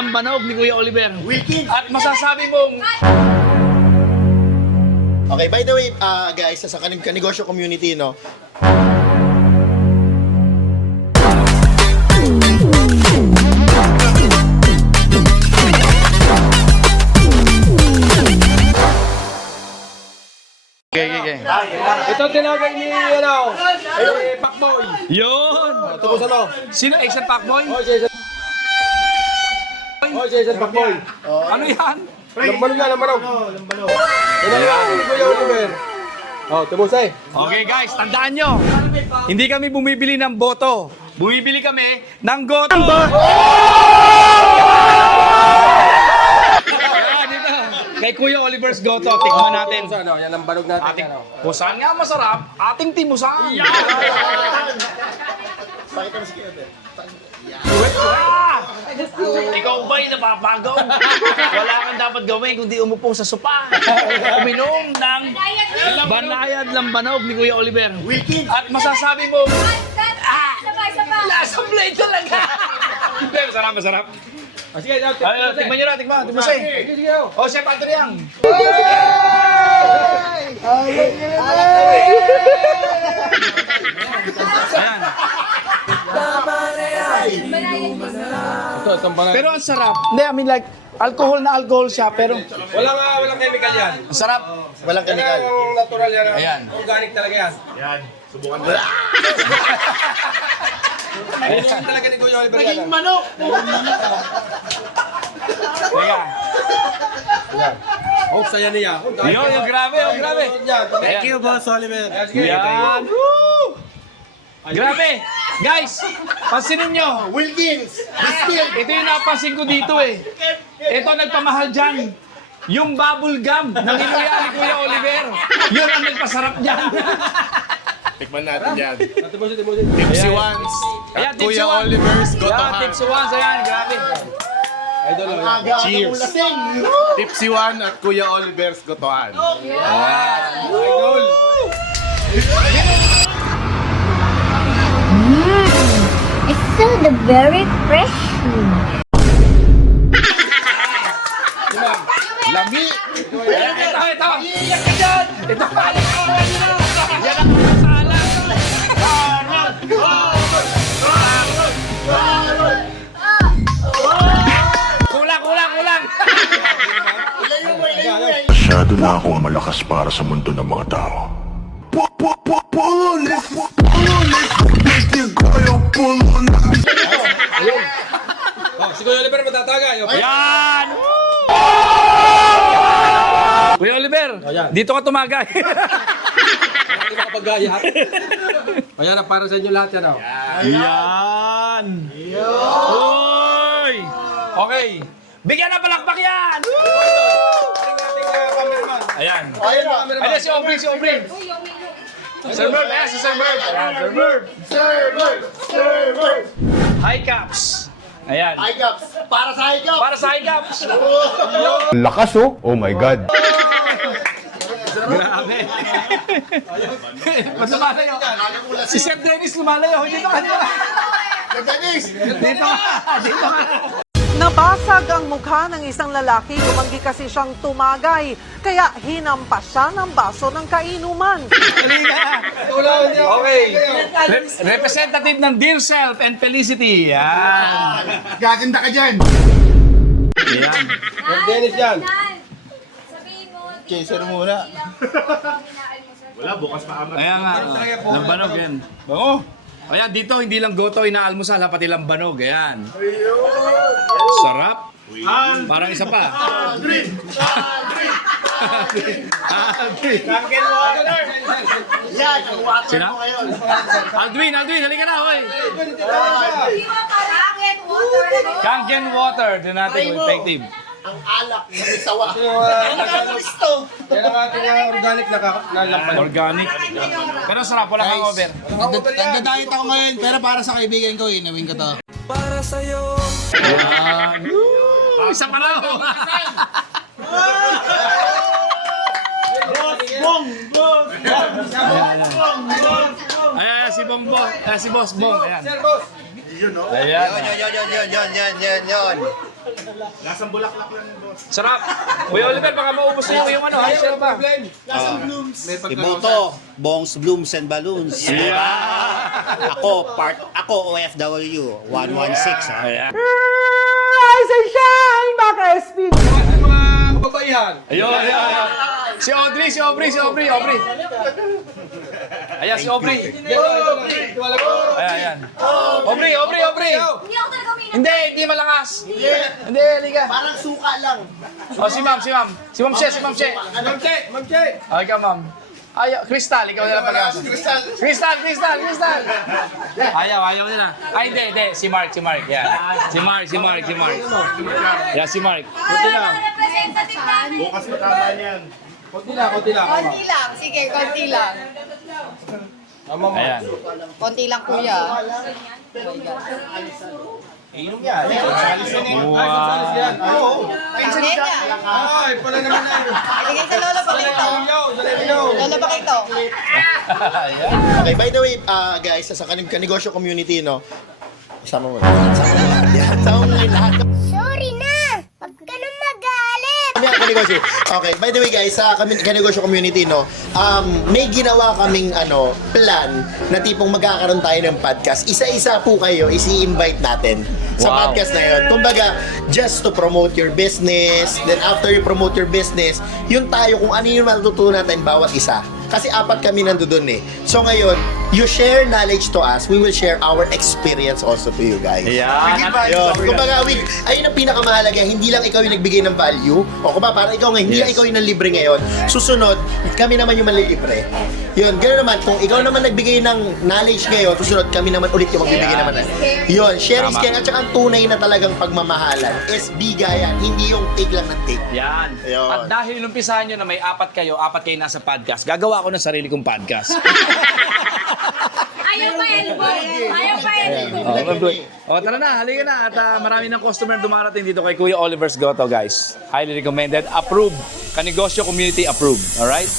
Ang banog ni Kuya Oliver. Wilkins! At masasabi mong... Okay, by the way, guys, sa kanegosyo community, no? Okay. Ito tinagay ni, Pacboy. Yun! Tubos ano? Sino? Asian Pacboy? Jason Pacboy. Ano yan? Lambanog nga, lambanog. Tinagay ni Kuya Oliver. Tubos eh. Okay guys, tandaan nyo. Hindi kami bumibili ng boto. Bumibili kami ng goto. Yan, dito. Kay Kuya Oliver's goto. Tikman natin. Ano, yan ang banog natin. Ating, Ano? Pusan nga masarap. Ating timusan. Pakita mo si Kuya. Ikaw ba'y napapagaw? Wala kang dapat gawin kundi umupo sa sopa. Uminom ng banayad lambanog ni Kuya Oliver. Wilkins! At masasabi mo, Sabay. lasang blade talaga. Hindi, masarap. Sige, Tikman nyo na, tikman mo siya. Sige. O, Chef Adrian. Ayan. Ito, itong banag. Pero ang sarap. Hindi, I mean like, alcohol siya, pero Walang chemical yan. ang sarap. Walang chemical. Ang natural yan. Ayan. Organic talaga yan. Yan, talaga ni Kuya Oliver yan. manok! Teka. Saya niya. Yun, grabe. Thank you, Boss Oliver. Yan. Woo! Grabe. Guys, pansinin nyo. Wilkins! Wilkins! Ito yung napansin ko dito eh. Ito nagpamahal dyan. Yung bubble gum na niluya ni Kuya Oliver. Yun ang nagpasarap dyan. Tikman natin yan. Tubusin. Tipsy Ones. Ayan, At Kuya Tipsy One. Oliver's Yan, Gotohan. tips once. Ayan, grabe. Idol. Aga Cheers. mong lasing! Tipsy One at Kuya Oliver's Gotohan. Idol. It's still the very fresh food. Lami! Ayan, ito. Iyak ka dyan. Ito pa. Yan ang masala. Kulang. Masyado na akong malakas para sa mundo ng mga tao. Si Kuya Oliver matatagay. Yan. Kuya Oliver, dito ka tumagay. Hindi makapag-gaya. Ayan na, para sa inyo lahat yan. Yan. Uy. Okay. Bigyan na palakpak yan. Ayan. Ayan si Aubrey. Sir Merv, ayan si Sir Merv. Ayan, Sir Merv. High caps. Ayan. High caps! Para sa high caps! Para sa high caps. Lakas oh! Oh my God! Grabe. Ba't lumalayo? Si Chef Dennis lumalayo. Dito ka. Dennis! Dito ka. Nabasag ang mukha ng isang lalaki, lumanggi kasi siyang tumagay, kaya hinampas siya ng baso ng kainuman. Okay. Representative ng Dear Self and Felicity. Yan. Gaganda ka dyan! Yan. Dennis yan. Sabihin mo, Chaser muna. Wala, bukas pa amat. Kaya nga. Lambanog yan. Oo. Ayan, dito hindi lang goto inaalmusal, pati lambanog. Ayan. Sarap. Parang isa pa. Aldrin! Kanken water! Yan, ang water Sina? mo ngayon. Aldwin, halika na, hoy. Rocket water. Kangen water, din natin effective. Ang alak na may sawa. Ang gusto! Yan ang ating organic na lampay. Organic. Pero sarap, wala kang over. Nagdadayit ako ngayon, pero para sa kaibigan ko, inawin ko to. Ayan. Isa pa na. Ayan, si Boss Bong. Ayan. Sir, boss. Yun, no? Ayan. Yon. Nasang bulaklak lang yung boss. Sarap. Kuya Oliver, baka maubos na yung ano. Ay, sarap ba? Imoto, Bongs, Blooms, and Balloons. Diba? Ako, OFW, 116. Ha? Ayan. Rise and shine, mga ka-SP! Mga kababaihan. Ayun, ayun. Si Audrey. Ayan, si Aubrey. Ayan. Aubrey. Hindi ako talaga umiinom. Hindi malakas. Hindi, liga. Parang suka lang. O, si ma'am. Si ma'am She. Ma'am Che. O, ikaw, ma'am. Ay, Crystal, ikaw na lang pag Crystal. Ayaw nila. Ay, hindi. Si Mark. Yan. Si Mark. Yeah, si Mark. Representative namin. Bukas matama niyan. Konti lang. Konti lang. Sige, konti lang. Ayan. Konti lang, kuya. Pinsan niya. Ay, pala naman na. Ibigay sa lola pa kayo. Lola pa kayo. Okay, by the way, guys, sa kanegosyo community, no? Sama mo na. Sama mo na yung lahat. Sorry na. Huwag ka na magalit. Kami ang kanegosyo. Okay, by the way guys, sa kanegosyo community, no, may ginawa kaming plan na tipong magkakaroon tayo ng podcast. Isa-isa po kayo, isi-invite natin sa Wow. podcast na yun. Kumbaga, just to promote your business, then after you promote your business, yun tayo kung ano yung matutunan natin bawat isa. Kasi 4 kami nandoon eh. So ngayon, you share knowledge to us, we will share our experience also to you guys. Ayan. Yun. Kumbaga, ayun ang pinakamahalaga, hindi lang ikaw yung nagbigay ng value, o kumbaga parang ikaw nga, hindi lang ikaw yung nanlibre ngayon. Susunod, kami naman yung manlilibre. Yun, gano'n naman, kung ikaw naman nagbigay ng knowledge ngayon, susunod kami naman ulit yung magbibigay naman. Yun, sharing Tama. skin, at saka ang tunay na talagang pagmamahalan is bigayan, hindi yung take lang ng take. Yan. Ayun. At dahil inumpisahan nyo na may 4 kayo nasa podcast, gagawa ako ng sarili kong podcast. Ayaw pa elbow. Tara na, halika na. At marami ng customer dumarating dito kay Kuya Oliver's Goto, guys. Highly recommended. Approved. Kanegosyo community approved. Alright?